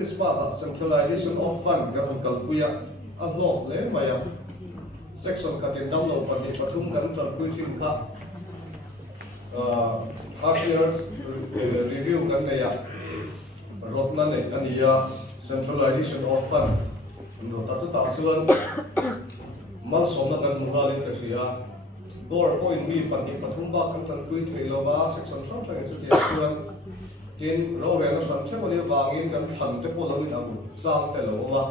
Christmas centralization of fund kan kalpuya anlo le maya section katin download pani pathum kan calculation ka half years review kan ya rotna ne kan ya centralization of fund no ta chu ta suan mal somna kan mulale ka sia door point mi pani pathum ba kan calculate thelo ba section short short chu dia suan in row rang san che wani wangin kan thang te polo in am chang te lo wa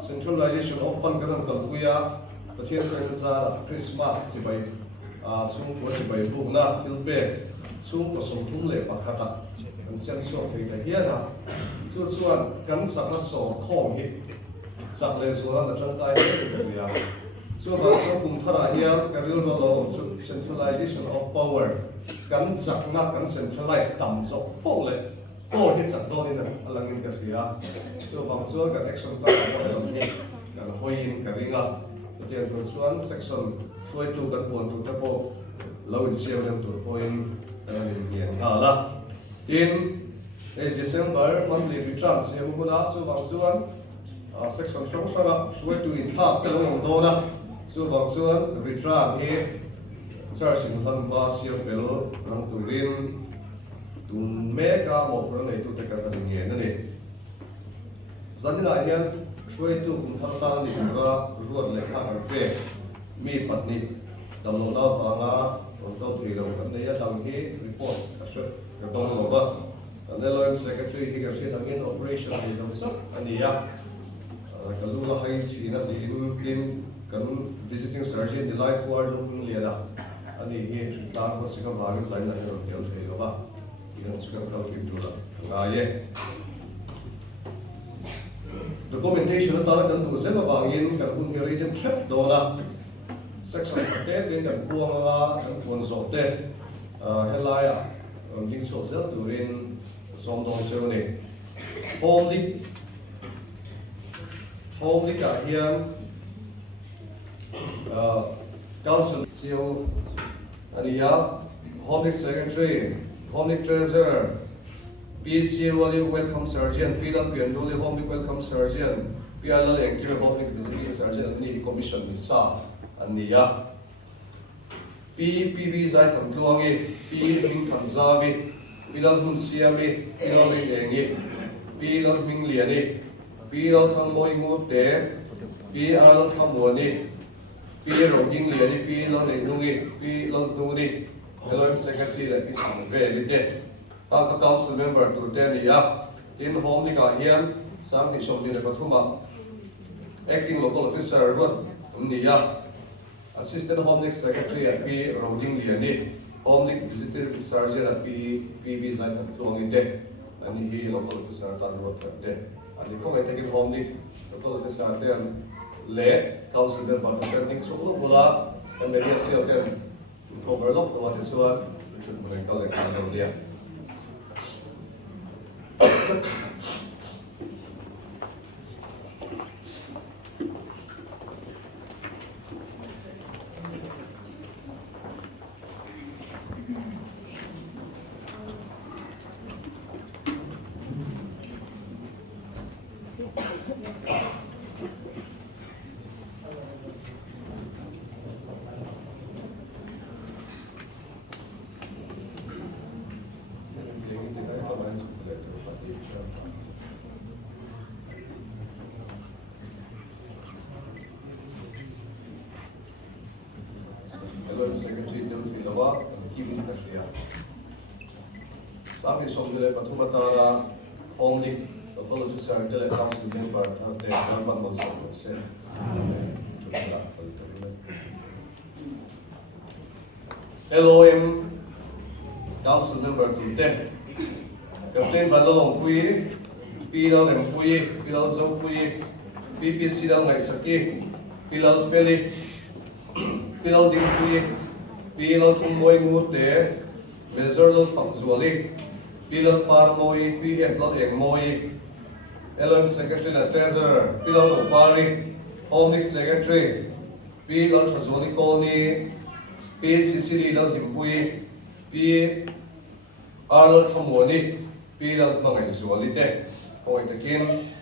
centralization of fund kan kalpuya Pathian kan za Christmas ti bai sung ko ti bai bu na tilbe sung ko som thum le pakhata kan siam so thei ta hian ha chu chuan kan sakna so khom hi sak le so na chang tai ni ya chu ba so kum thara hian kan ril lo centralization of power kan sakna kan centralize tam so po le po hi sak do ni na alangin ka sia so bang so kan action plan ko ni kan hoin ka ringa Pathian tu suan section hrauaitu kan pon tu tapo lo in siam lem tu point ni hian la in December monthly return siam ko na so bang suan section shong sara hrauaitu in thak te lo do na so bang suan return he charging han ba sia fel rang turin tun mega mo pro nei tu te ka kan nge na ni zanina hian hrauaitu kum thar ta ni ra ruat le kha ar pe mi patni damlo na wanga on to tri lo kan nei dang hi report ka sha ka dong lo ba le lo secretary hi ka che dang in operation ni zam sa ani ya ka lu la hai chi na ni in kan visiting surgeon the light war jo king le da ani hi tlan ko sika wang sai na ro tel thei lo ba ian sika ka ki tu la nga ye documentation ta kan du Zemabawk kan hun hi reading chat do na section te ten kan puanga kan pon zo te helaya link so zel turin som dong se ni home ka hian council CEO Ania, Home Secretary, Home Treasurer, PC Rally Welcome Sergeant, PL Rally Home Welcome Sergeant, PL Active Home Visiting Sergeant, Ni Commission Nisa, Ania, PPB Zai Tham Tuangi, P Ming Tanzavi, PL Hun Siami, PL Engi, PL Lalhmingmawia, PL Hrangte, PL Thamwani. PL Lalhmingmawia, PL Lalhmingmawia, PL Lalhmingmawia, Hello Secretary la PL Velite. Pag council member turte niya, in home ni ka hian sang ni som ni pathuma. Acting local officer rot niya. Assistant Home Secretary at PL Lalhmingmawia, Home Visitor Sergeant at PB Zai Tham Tuangite, and he local officer tan rot turte. And kung ay taking home ni local officer ten le council member turte so lo bula and maybe a seal ten overlook what is what should be called a Secretary Delphi Lawa, Kevin Pathian. Sabi somdele pathumatara Home local officer dele council member turte Lalhmingmawia se. LOM council member turte. Captain Vanlalliana, PL Lalhmingmawia, PL Zopui, PPC dal ngai saki, PL Philip, PL Dingpui, PL Thumoi Murte, Major Fakzuali, PL Parmoi, PF Lalhmingmawia, LOM Secretary and Treasurer, PL Opari, Home Secretary, PL Trazoni Koni, PCC Lalhmingmawia, PL Thamwani, PL Lalhmingmawia, Oi takin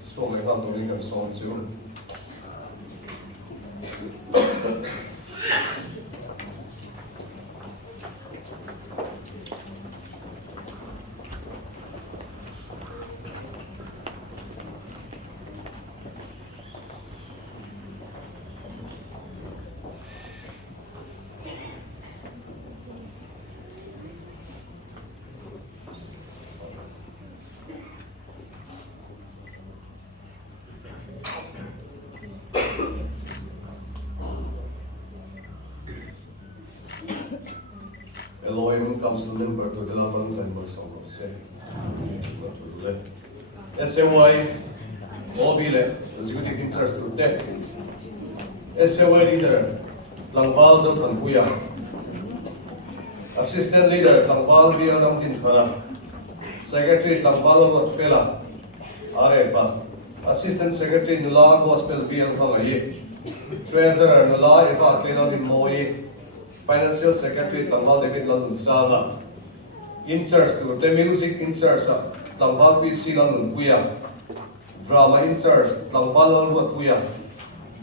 so mai bang to ni kan so chu Lalhmingmawia council member to the Lalhmingmawia song say SAY Obile executive in charge turte SAY leader Tlangval Zotranpuya assistant leader Tlangval Biadam Dinthara secretary Tlangval Rotfela RFA assistant secretary Nula Gospel Bian Hrangai treasurer Nula Eva Lalhmingmawia Financial Secretary Tlangval David Lalhmingmawia in charge to the music in charge Tlangval PC Lalhmingmawia drama in charge Tlangval Lalhmingmawia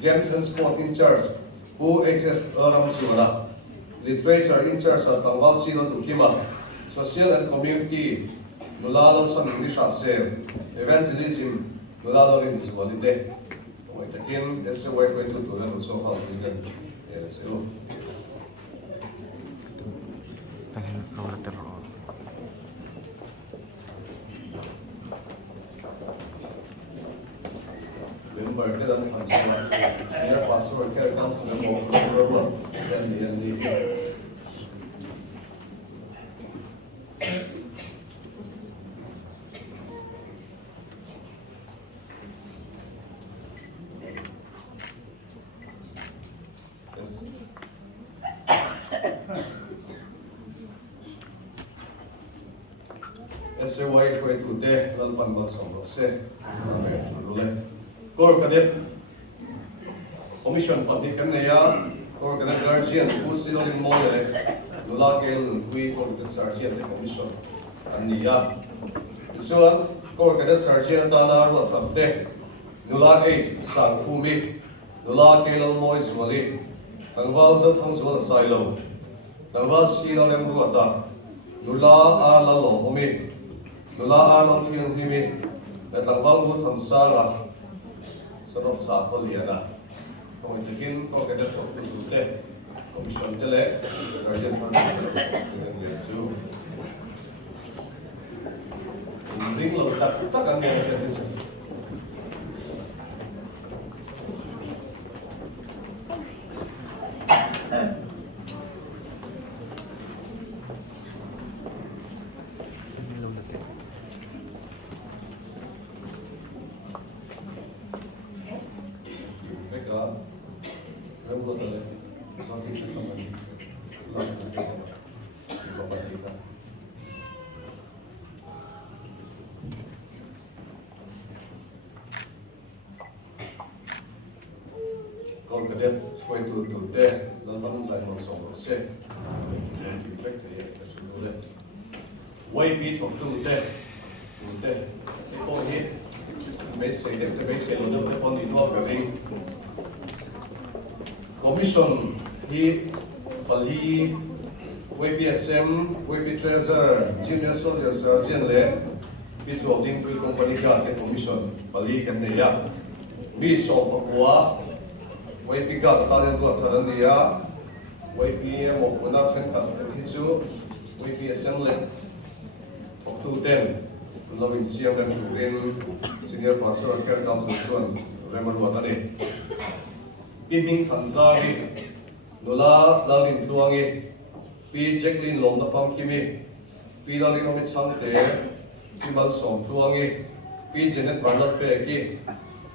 games and sport in charge OHS Lalhmingmawia literature in charge Tlangval Silal Tukima social and community Nula Lalsan English Asem evangelism Nula Lalhmingmawia Takin SAY 22 Lalhmingmawia so how we can SAY member ke dalam kantor, senior pastor ke council member dan ini. SAY 22 deh Lalhmingmawia song se, Corps Cadet Commission Pathian Corps Cadet Guardian Full Lalhmingmawia Nula Kel Kui Corps Cadet Sergeant Commission Ania so Corps Cadet Sergeant Tana Rotate Nula 8 Sang Kumi Nula Kel Moy Zwali Tangval Zathang Zwal Silo Tangval Silo Lemruata Nula A Lalhmingmawia Nula A Lalhmingmawia Tangval Zathang Sara sort of Vanlalliana. Kung itikin ko kada to turte, commission tele, sergeant Hrangte. Ring lo tak kan yang saya Corps Cadet 22 turte Lalhmingmawia song se YP thuộc turte cái gì mấy xây dựng cái mấy xây dựng cái con đi đua cái gì commission thì Bali YPSM YP Treasurer Junior Soldier Sergeant le Peace Holding Company cái commission Bali cái này ya bi so pakwa YP ga ta ren tu tharan dia YP mo kuna chen ka ni chu YPSM le thuộc tu ten loving siam dan green senior pastor care council chuan Zemabawk ani piming thansa hi Nula lalin tuangi pi Jacqueline lom na fam kimi pi lalin omit hranngte pi mal som tuangi pi Janet Vanlalliana ki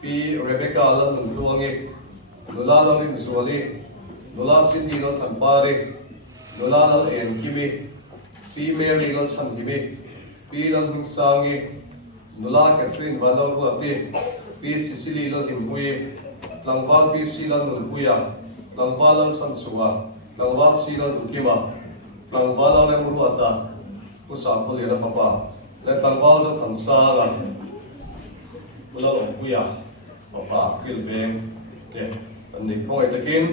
pi Rebecca lalun tuangi Nula lalin zuali Nula Cindy lal thanpari Nula lal en kimi pi Mary lal chan kimi pi Lalhmingsangi Nula Catherine Vanlalliana pi Cecily Lalhmingmawia Tlangval pi si Lalhmingmawia Tlangval Sansuwa Tlangval si Lalhmingmawia Tlangval Lalhmingmawia Usapol yana fapa le Tlangval Zathang Sara Lalhmingmawia papa filveng ke ani khoi takin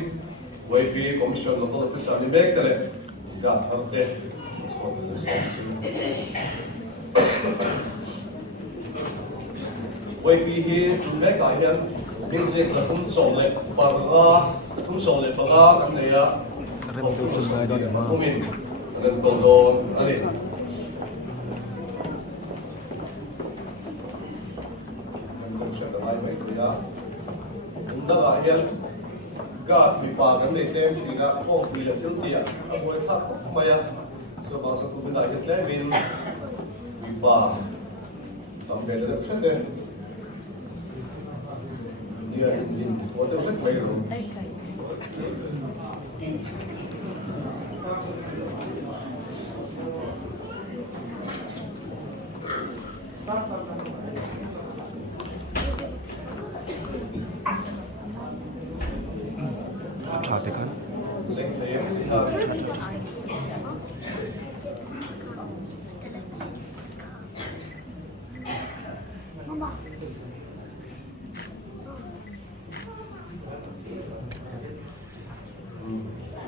YP commission local official ni mek tele ga turte sport YP hi mek a hian music sa thum so le parga thum so le paga kan neya thumin kan ko don ani daga hian God mi pa kan nei tlem thina khong pi la thil tia a boi thak maya so ba sa tu bin lai tlem min mi pa tam be da thete dia in to the way ro Turte kan?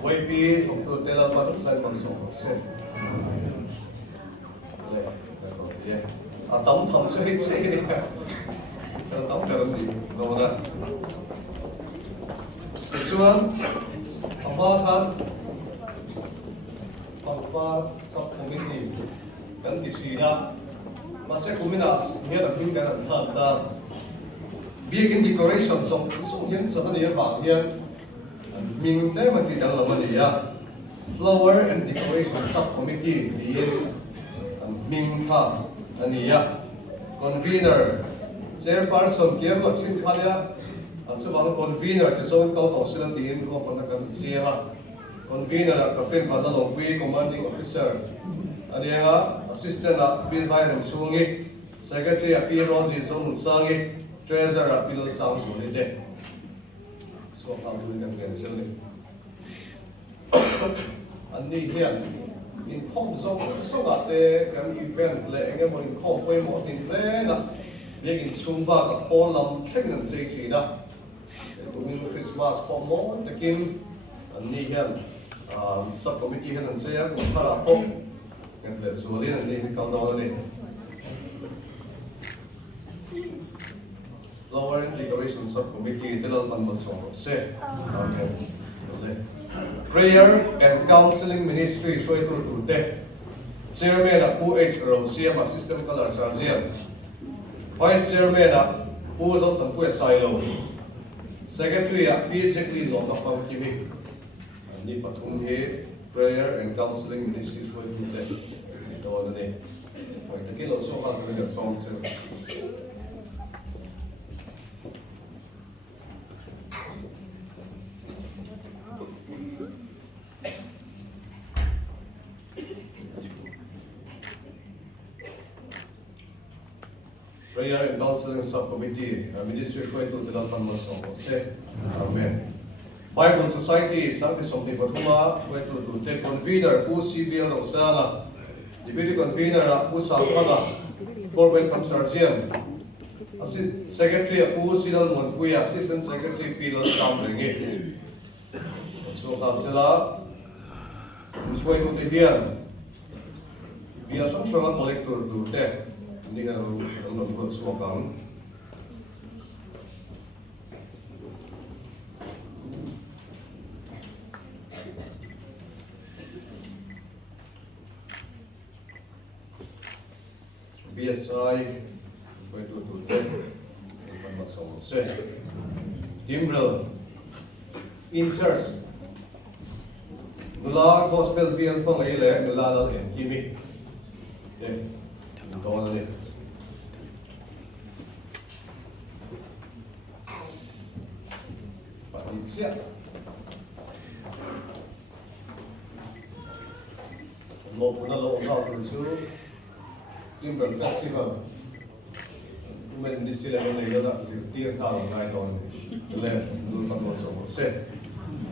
YP thuộc từ Tây Lan Bắc sang bằng số xe. À tấm thầm sẽ hết xe đi. Tấm cái gì đâu nè. Cái xuống, apa kan, apa sub committee kan dicina, masih kumina ni ada pun kan ada. Big decoration so hian sa ni ba hian mình thế mà thì đang làm gì à? Flower and Decoration Subcommittee thì mình thà anh ấy convener chairperson kia có chuyên khai á anh sẽ bảo convener thì số cao tổ sư thì anh có phần cần chia ha convener là Capt Vanlalliana commanding officer anh ấy assistant là Pathian and chhung secretary là Rosie Zong sang treasurer là Bill sang số này đấy so how do we get selling anh đi hian inkhawm so that kan event le enge mo inkhawm poi mo tin le na begin sumba ka polam theknan chei thina tumin Christmas po mo takin anh đi hian subcommittee hian an se ko thara po kan le zualin an ni kal daw ni Flower and Decoration Subcommittee tilal pan masong se Prayer and Counseling Ministry hruaitu turte Chairman a hrangte Assistant Color Sergeant Vice Chairman a zot kan pu silo Secretary a Cheklin lot of kimi ani pathum he Prayer and Counseling Ministry hruaitu turte to ne oi takilo so ha ka song se Prayer and Counseling Subcommittee, Ministry hruaitu tilal pan masong se. Amen. Bible Society Sankti Somni Pathuma hruaitu turte convener pu civil roksana. Deputy convener pu salkhana. Corps Welcome Sergeant. Secretary pu Sidal Monpuya, Assistant Secretary Pilal Samrengi. So kasela hruaitu te hian. Biar sang collector turte. Ini kan buat semua kamu. BSI, itu bukan masalah. Timbrel, Interest, Nular Gospel Field pengaile, Nular Kimi. Kawan ni. Panitia. Lo puna lo tu Timber Festival. Kumen industri level ni ada sirtir kalau ngai ton. Le lu tak masuk. Se.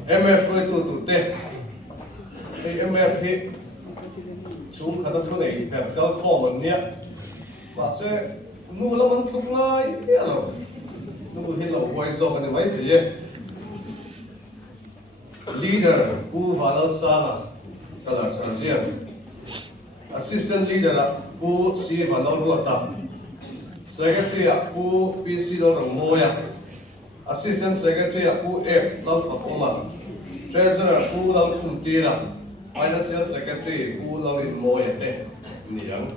MF itu turte. MF sum kata tu ni perkal common ni. Masa nu la man thuk ngai ya lo nu hi lo wai zo kan mai thi leader pu valal sana talar sarjian assistant leader pu si vanal ruata secretary pu pc lo moya assistant secretary pu f lal fakoma treasurer pu lal kumtira financial secretary pu lal moya te niang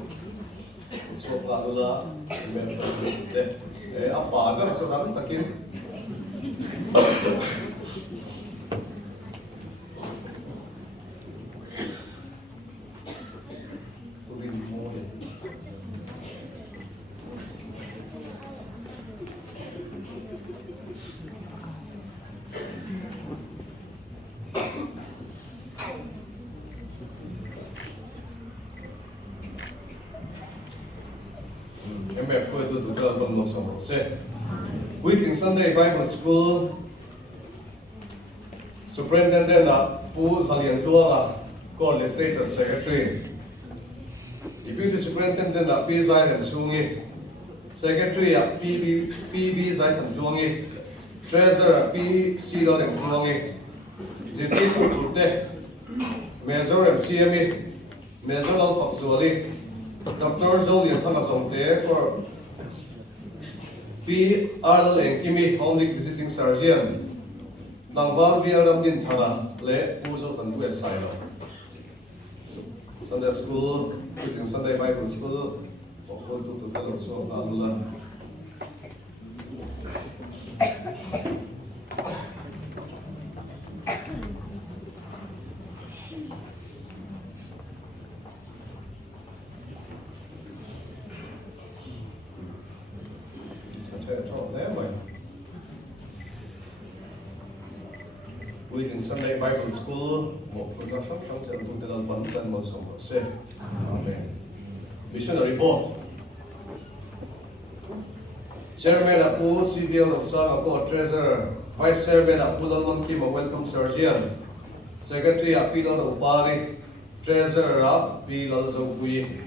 so la te apa agar so ram takin MF foi do Dalban Mossam Rose. Weekly Sunday Bible School Superintendent Pu Zalian Luala Core Literature Secretary. Deputy Superintendent P. Zaitan Sungi. Secretary PB Zaitan Luangi. Treasurer P. C. Laleng Luangi. Deputy Turte. Major MCME. Major Lalfak Zuali. Dr. Zolian Tamasongte or P. Lalhmingmawia only visiting Sergeant. Nangval via Ramdin Thana Le Puzo Tandu Asylum. Sunday School, Sunday Bible School, or to tell us so Allah. Within Sunday Bible School, Amen. Missionary Board. Chairman Apu CVL of Sangapore Treasurer, Vice Chairman Apu Lalhmingmawia Welcome Sergeant, Secretary Apilal Upari, Treasurer Apilal Zogui.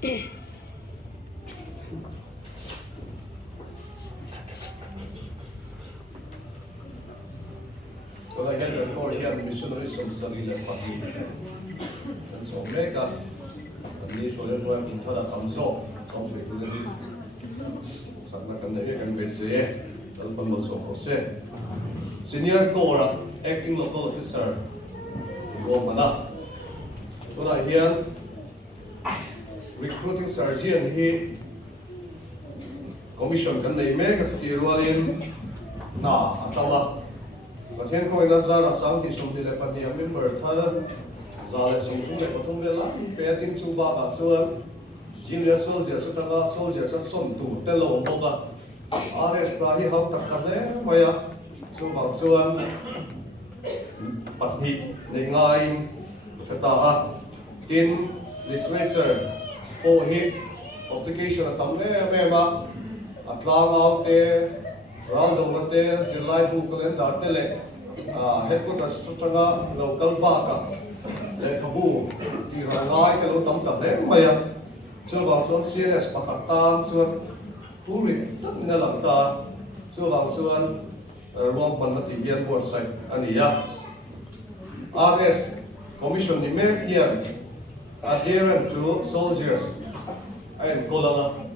So I get the call here, missionaries from Salila Pathian. And so Mega, and these will everyone in Tada Amzo, some way to the Satnakan and BCA, Lalhmingmawia Jose. Senior Corps, acting local officer, Romana. So I hear recruiting sergeant he commission kan nei me ka ti rualin na atawa pathian ko ina zara sang ti sum ti le pani member thar zale sum tu le pathum vela peating suba ba chuan junior soldier sa tanga soldier sa som tu te lo boka rs ta hi hau tak tak le maya suba chuan pathi nei ngai chata a tin literature o hi application tam le ma atlang out te round of te zilai bu calendar te le headquarters tanga local ba ka le khabu ti rangai ka lo tam tak le maya so ba so CNS pakatan so puri tak na lang ta so ba so rom pan ti hian bo sai ania RS commission ni me hian adherent to soldiers and Kolana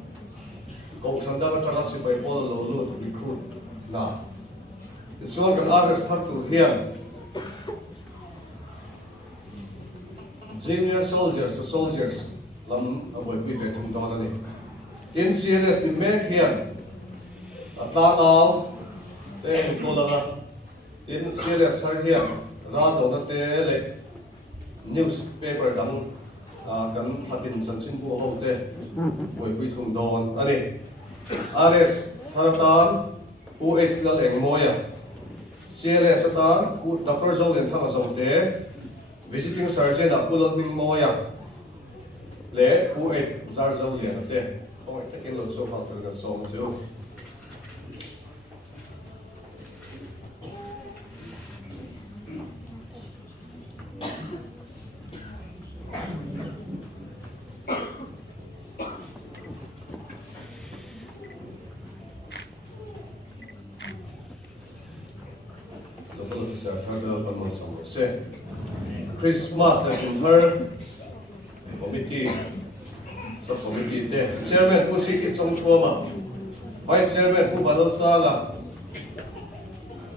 Koksandama Tranasi by Polo to recruit now. The slogan others have to hear junior soldiers to soldiers Lam avoid with it from Donani. In CNS the men here Atlanta then Kolana in CNS are here Rado Nate newspaper down kan Pathian Sanchin bu ho te boy bui thung don ani RS Tharatan US Lalhmingmawia CLS atan Dr. Zolian Thangasong te visiting sergeant Apu Lalhmingmawia le US Zarzolian te oi takin lo so pa ka song zo Officer Thardal Balmal Samose. Christmas the Kunthar Committee Subcommittee te Chairman Pusik Chongchuama, Vice Chairman Pubanal Sala,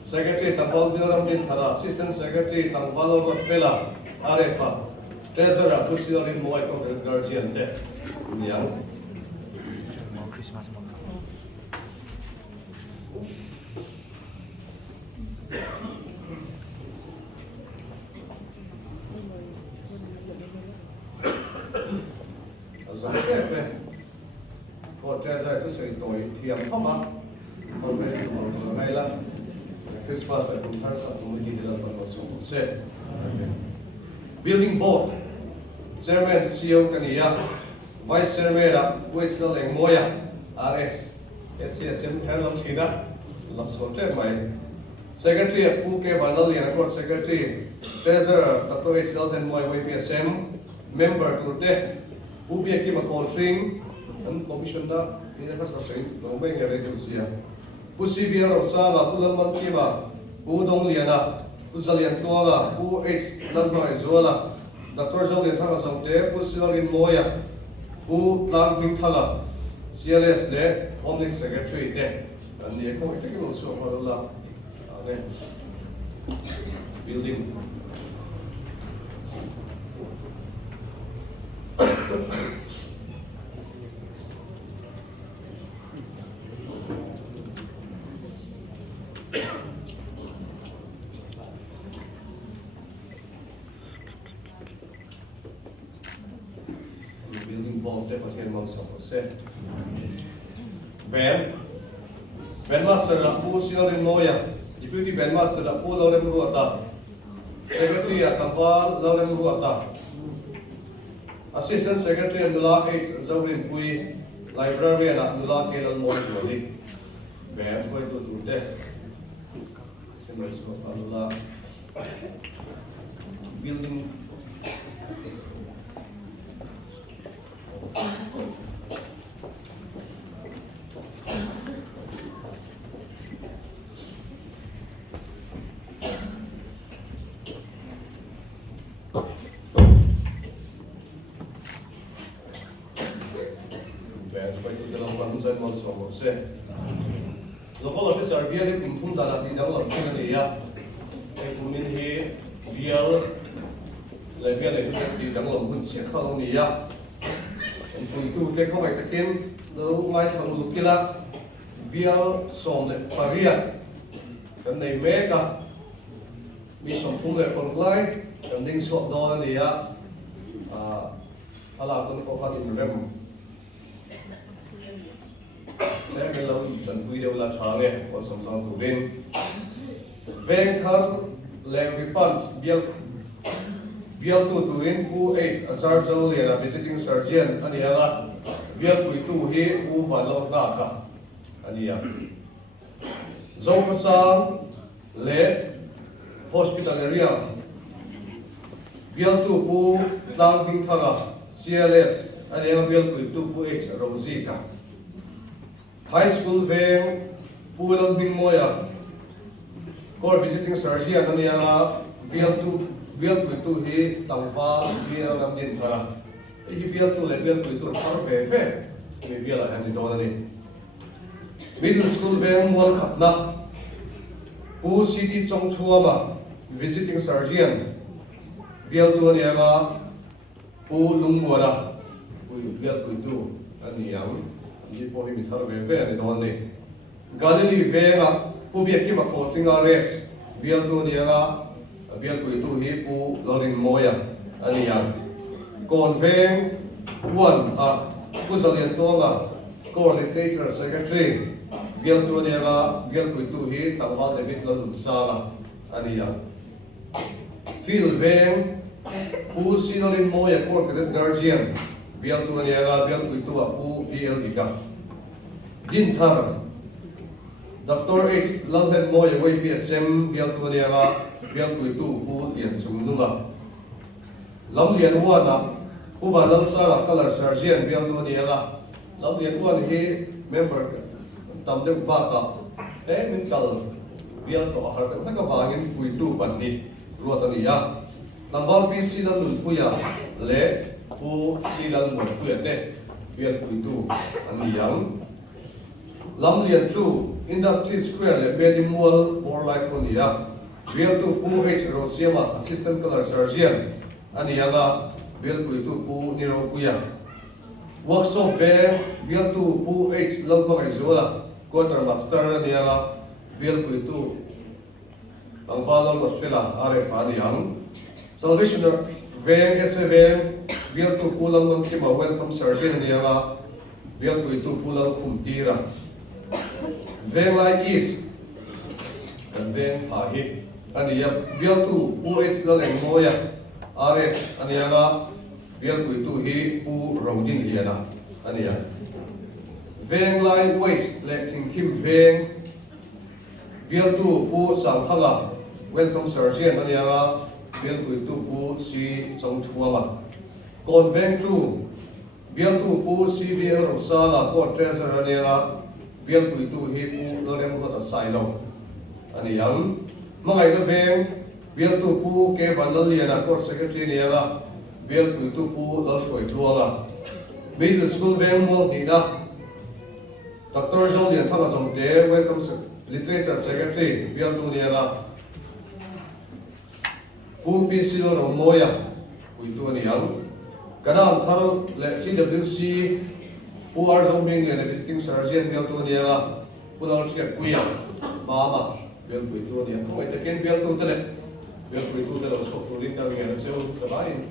Secretary Tampal Dioram Dithara, Assistant Secretary Tampalo Rotfela, Arefa, Treasurer Pusilin Moiko Guardian te Yang. Có trẻ ra tôi sẽ tối thiam không ạ, còn về ngày là Christmas là cũng thay sắp cũng đi làm bằng số một xe. Building board, Chairman CEO Kania, Vice Chairman là Lalhmingmawia, RS, SCSM theo làm gì đó, làm số trẻ mày. Secretary UK Vanlalliana Corps Secretary, Treasurer Dr. Lalhmingmawia YPSM, Member turte, UBK Makolsing, and Commission da, ini kan pasal nomor yang ada di sini. Pusi biar usaha, Lalhmingmawia, Lalhmingmawia, Uzalian Tuala, Lalhmingmawia, Dr. Zalian Tangasangte, Pusi Lalhmingmawia, Lalhmingmawia, CLS de, Home Secretary de, dan dia kau itu kan usaha adalah, building. Building bomb te Pathian Vanlalliana. Ben Master Pu Lalhmingmawia, Deputy Ben Master Pu Lalhmingmawia, Secretary Capt Lalhmingmawia, Assistant Secretary Nula H. Zawin Pui, Librarian Nula K. Lalhmingmawia, Ben hrauaitu turte, Nula building. Local officer biar kumthum dana ti dang lam thing ni ya e kumin he bial le bial le ti dang lam hun sia khalo ni ya en pui tu te ko mai takin lo mai thang lu kila bial som le paria kan nei me ka mi som thum le kon klai kan ding so do ni ya ala kon ko khat in rem thế cái lâu chuẩn quy đều là sáng này có sống sống thủ bên ven thar leng response bial tu turin u 8 azar zoli là visiting surgeon anh em là bial quy tu hi u Vanlalliana cả anh em zong sang le hospital area bial tu u lang bing thaga CLS anh em bial quy tu u 8 rosi cả High School veng Pu Lalhmingmawia Corps visiting surgeon ani ala bial tu hi tangfa bial ngam din thara hi bial tu le bial tu thar fe mi bial a hani don ani Middle School veng Mual Khapna Pu City Chongchuama visiting surgeon bial tu ani ala Pu Lungmora pu bial tu ani yang ये पोरी मिथार वेवे ने दोने गादली वेगा पुबिया की मखोसिंगा रेस बियल तो निया बियल कोई तो ही पु Lalhmingmawia अनिया कॉन्वेंग वन पुजलियन तोगा कोऑर्डिनेटर सेक्रेटरी बियल तो निया बियल कोई तो ही तंगवा डेविड लुसाला अनिया फील वेंग पु Lalhmingmawia coordinator guardian bial tu ni aga bial tu apu VL dika din thar Dr. H. Lalhmingmawia YPSM bial tu ni aga bial tu pu lian sum nunga Lalhmingmawia pu Vanlalliana color sergeant bial tu ni aga Lalhmingmawia he member tam de ba ka min kal bial to har ta ka wangin puitu panni ruatania langwal pi silal lul puya le pu silal mo puya te bial puitu aniang lamlian chu industry square le medimual or like onia bial tu pu h rosiama assistant color surgeon anianga bial puitu pu niro puya workshop ve bial tu pu h lalmang izola quarter master anianga bial puitu langwal lo fela are faniang salvation veng SVM bial tu pulang mang kima welcome surgeon anianga bial puitu pulang kumtira veng lai is veng thahi aniya bial tu pu h Lalhmingmawia RS anianga bial puitu hi pu rodin liana aniya veng lai waste le thingkim veng bial tu pu sangthanga welcome surgeon anianga bial puitu pu si chongchuama kon veng tu bial tu pu CVL rosala ko treasurer anianga bial puitu hi pu lalem ko ta sailo aniang mangai na veng bial tu pu ke Vanlalliana ko secretary anianga bial puitu pu lal soi tluanga middle school veng mo hnena Dr. Jolian thanga somte welcome literature secretary bial tu anianga pu PC lo moya puitu aniang kadang thal le CWC pu arzoming le visiting surgeon bial tu anianga pular chiak kuya mama bial puitu aniang ko ite ken bial tu tele bial puitu tele so turin ka ngena seo sabain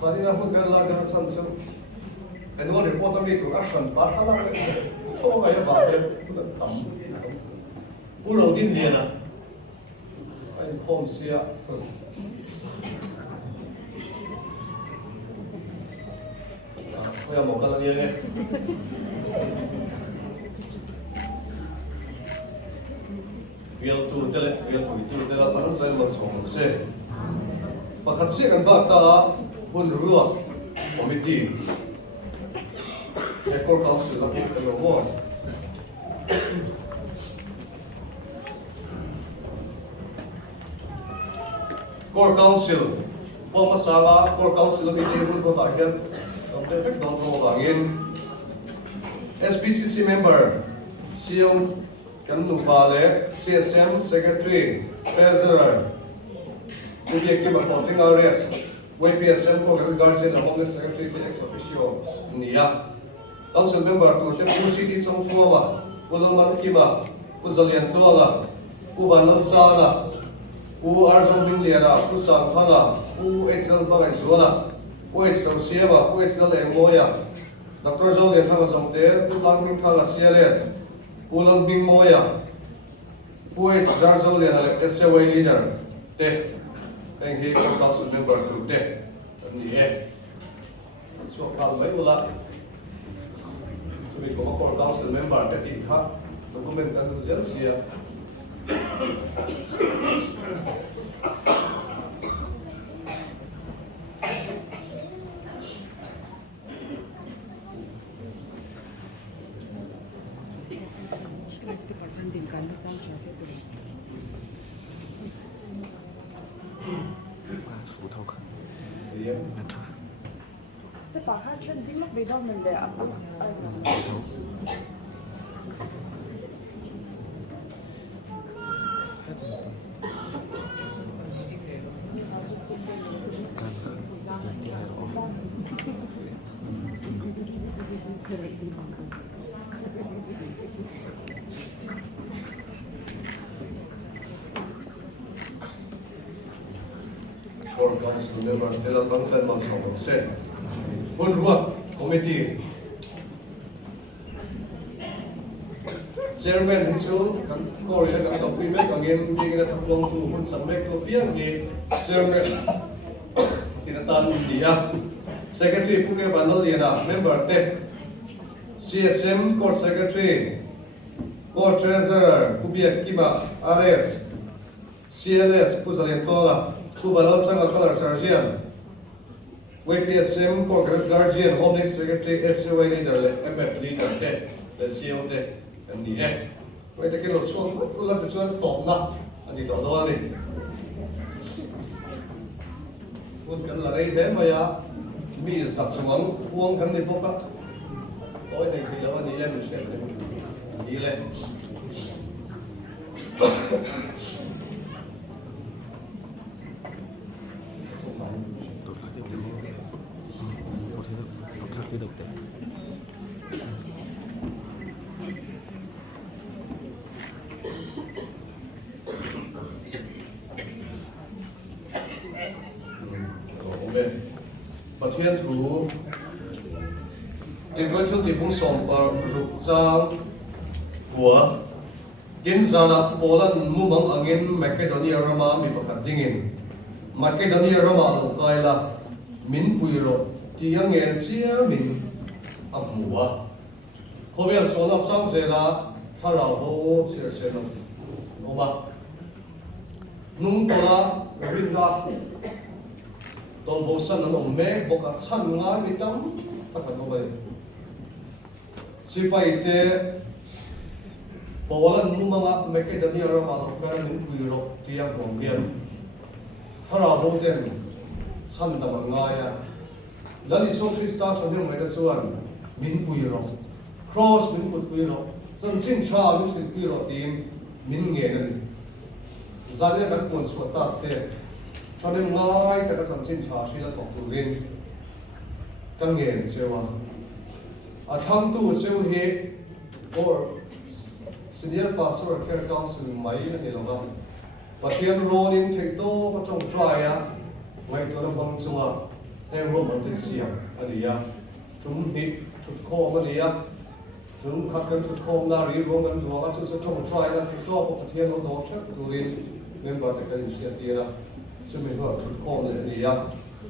Sarina hun kan laga chan so annual report am tu action ta thala to ga ya ba de tam u lo din liana ai khom sia ko ya mo kala ni ne bial tu tele pan sai ma song se pakhat se kan ba ta hun ruwa committee record council la put the more core council po masala core council la meeting hun ko ta hian perfect don ro bangin SPCC member CEO kan nu pale CSM secretary treasurer ubi ke ba forcing arrest YPSM ko guardian of Homeless Secretary ex officio niya council member turte pu city chongchuama ulal kima uzalian tluanga u Vanlalliana u Lalhmingmawia u sangthanga u excel bangai zona u excel siema u excel Lalhmingmawia Dr. Jolian thanga somte u langming thanga CLS u Lalhmingmawia u excel Jolian SWA leader te thank you for council member turte ni so kal mai ula so mi ko for council member te ti kha document kan zel sia Este partan din kan chang cha se tu phủ thâu khẩn thì Este partan chen din mak vedal men le ap phủ thâu Core Council Member Tel Bangsan Malsong Se Hunrua Committee Chairman Hinsu Korea kan document again being at Hong Kong Hun Samek ko piang ni Chairman tinatan dia Secretary Puke Vanlalliana Member Te CSM Core Secretary Core Treasurer Pubiak Kiba RS CLS Puzalian Kola Puvalal Sangal Color Sergeant YPSM Core Guardian Home Secretary SCY Leader MF Leader Te the CEO Te and the end. Wait a kilo so ulat besuan top na adi to do ani. Un kan la rei de maya mi sat suang puang kan ni boka. Toy nei thi lawa ni le mi se ni le. Pathian thu tin thil ti bung som par ruk chang của tin zana Poland mumang angin Macedonia Roma mi pakhat dingin Macedonia Roma lo kaila min puiro ti ange chia min amua khovel sona sang zela tharau ho sir seno oma nung tola ringa Tol bosan ang me bokat san nga mitam takan mo bay. Sipay te Poland mo mga Macedonia Roma pero min puiro tiyang Rombian. Thara boten san naman nga ya. Laliso Krista chonyong may kasuan min puiro. Cross min puiro. San sin cha min sin puiro tim min ngenen. Zanya kan pun suatat te. Cho nên ngay tại các sản sinh trà suy là thuộc tù rin các nghề siêu tham tu siêu hi or senior pastor care council mấy anh em làm Pathian rolling thấy to có trong trai á ngay tôi đang băng xuống em rồi mình thấy xiang anh ấy chúng hít chút khô anh ấy chúng khắc cái chút khô na ri rong anh đuổi cái chút trong trai là thấy to có Pathian nó đó chắc tù rin nên bảo cái gì sẽ tiền chứ mình có chút khô này thì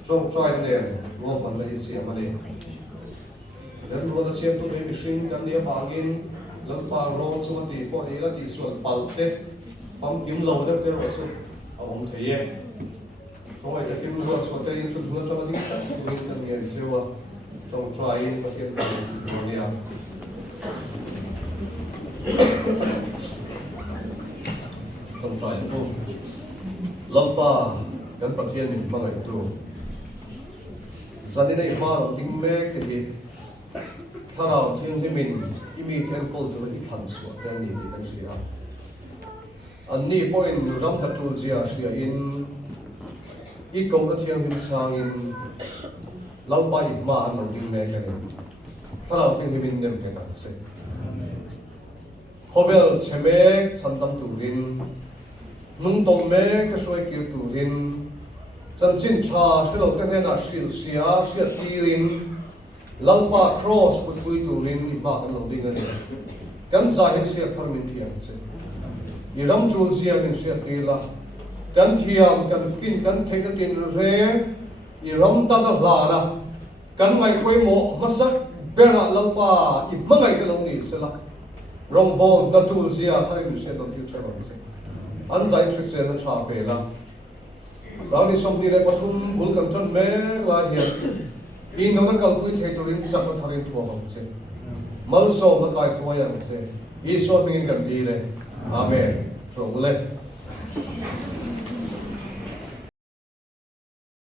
trong trai này nó vẫn là xiang mà đi dan roda siam tu me machine kan dia bangin lampang ron so ti ko ni la ti suan palte fam kim lo da ter wasu awong theye phong ai ta kim lo so te in chu lo chong ni ta ni kan nge sewa trong trai in pathian ko ni a trong trai ko lampa kan pathian ni mangai tu zani nei ma ro ting me ke ni Tharau thiên cái mình imi thiên call cho ít thành số cái này thì cái gì à anh ni point ram đặt tool gì à gì in ít câu cái thiên hình sang in lau bay mà anh nói tiếng mẹ cái này Tharau thiên cái mình nem cái đặc sắc Hovel cheme santam turin nung tong me cái soi kêu turin chân chín cha cái đầu cái này là xia tirin Lalpa cross put we to ring ba kan lo ding ani kan za hin sia thar min thiam che I ram chul sia min sia tila kan thiam kan fin kan thei na tin re I ram ta da hlana kan mai koi mo masak bera lalpa I mangai ka lo ni sela rong bol na chul sia thar min sia don future ban che an zai thri se na cha pe la sa ni som ni le pathum bul kan chan me la hian in nó cái quy thế tôi đến sắp tới thằng thua bằng xe, mal số nó cái thua yang xe, Isu mình cần đi lên, Amen, trông lên.